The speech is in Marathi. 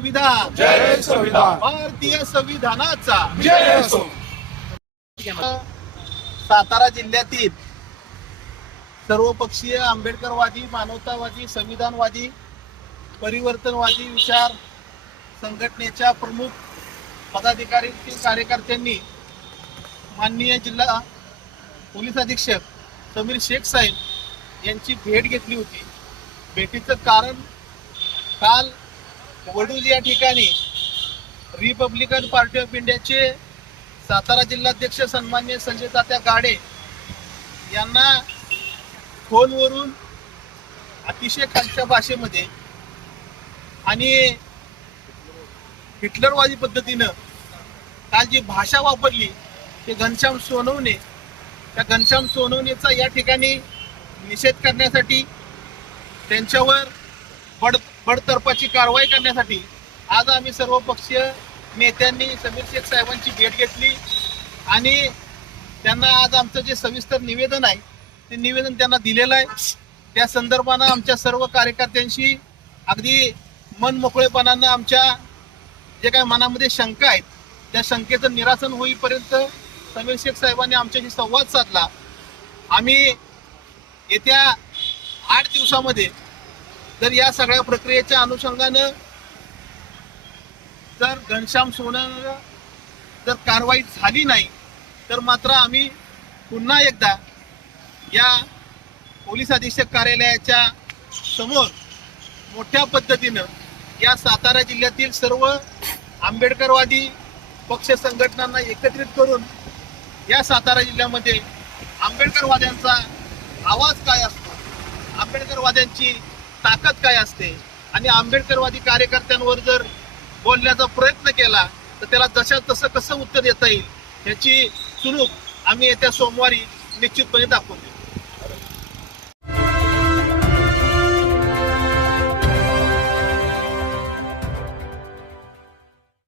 संविधान. जय संविधान. भारतीय संविधानाचा. जय असो सातारा जिल्ह्यातील सर्वपक्षीय आंबेडकरवादी मानवतावादी संविधानवादी परिवर्तनवादी विचार संघटनेच्या प्रमुख पदाधिकारी कार्यकर्त्यांनी माननीय जिल्हा पोलीस अधीक्षक समीर शेख साहेब यांची भेट घेतली होती. भेटीचं कारण काल वडूज या ठिकाणी रिपब्लिकन पार्टी ऑफ इंडियाचे सातारा जिल्हाध्यक्ष सन्मान्य संजय तात्या गाडे यांना फोनवरून अतिशय खालच्या भाषेमध्ये आणि हिटलरवादी पद्धतीनं काल जी भाषा वापरली ते घनश्याम सोनवणे त्या घनश्याम सोनवणेचा या ठिकाणी निषेध करण्यासाठी त्यांच्यावर बड बडतर्फाची कारवाई करण्यासाठी आज आम्ही सर्व पक्षीय नेत्यांनी समीर शेख साहेबांची भेट घेतली आणि त्यांना आज आमचं जे सविस्तर निवेदन आहे ते निवेदन त्यांना दिलेलं आहे. त्या संदर्भानं आमच्या सर्व कार्यकर्त्यांशी अगदी मन मोकळेपणानं आमच्या जे काही मनामध्ये शंका आहेत त्या शंकेचं निरासन होईपर्यंत समीर शेख साहेबांनी आमच्याशी संवाद साधला. आम्ही येत्या आठ दिवसामध्ये जर या सगळ्या प्रक्रियेच्या अनुषंगानं जर घनश्याम सोनं जर कारवाई झाली नाही तर मात्र आम्ही पुन्हा एकदा या पोलीस अधीक्षक कार्यालयाच्या समोर मोठ्या पद्धतीनं या सातारा जिल्ह्यातील सर्व आंबेडकरवादी पक्ष संघटनांना एकत्रित करून या सातारा जिल्ह्यामध्ये आंबेडकरवाद्यांचा आवाज काय असतो? आंबेडकरवाद्यांची ताकद काय असते? आणि आंबेडकरवादी कार्यकर्त्यांवर जर बोलण्याचा प्रयत्न केला तर त्याला जशा तसं कसं उत्तर देता येईल याची चुणूक आम्ही येत्या सोमवारी निश्चितपणे दाखवून देऊ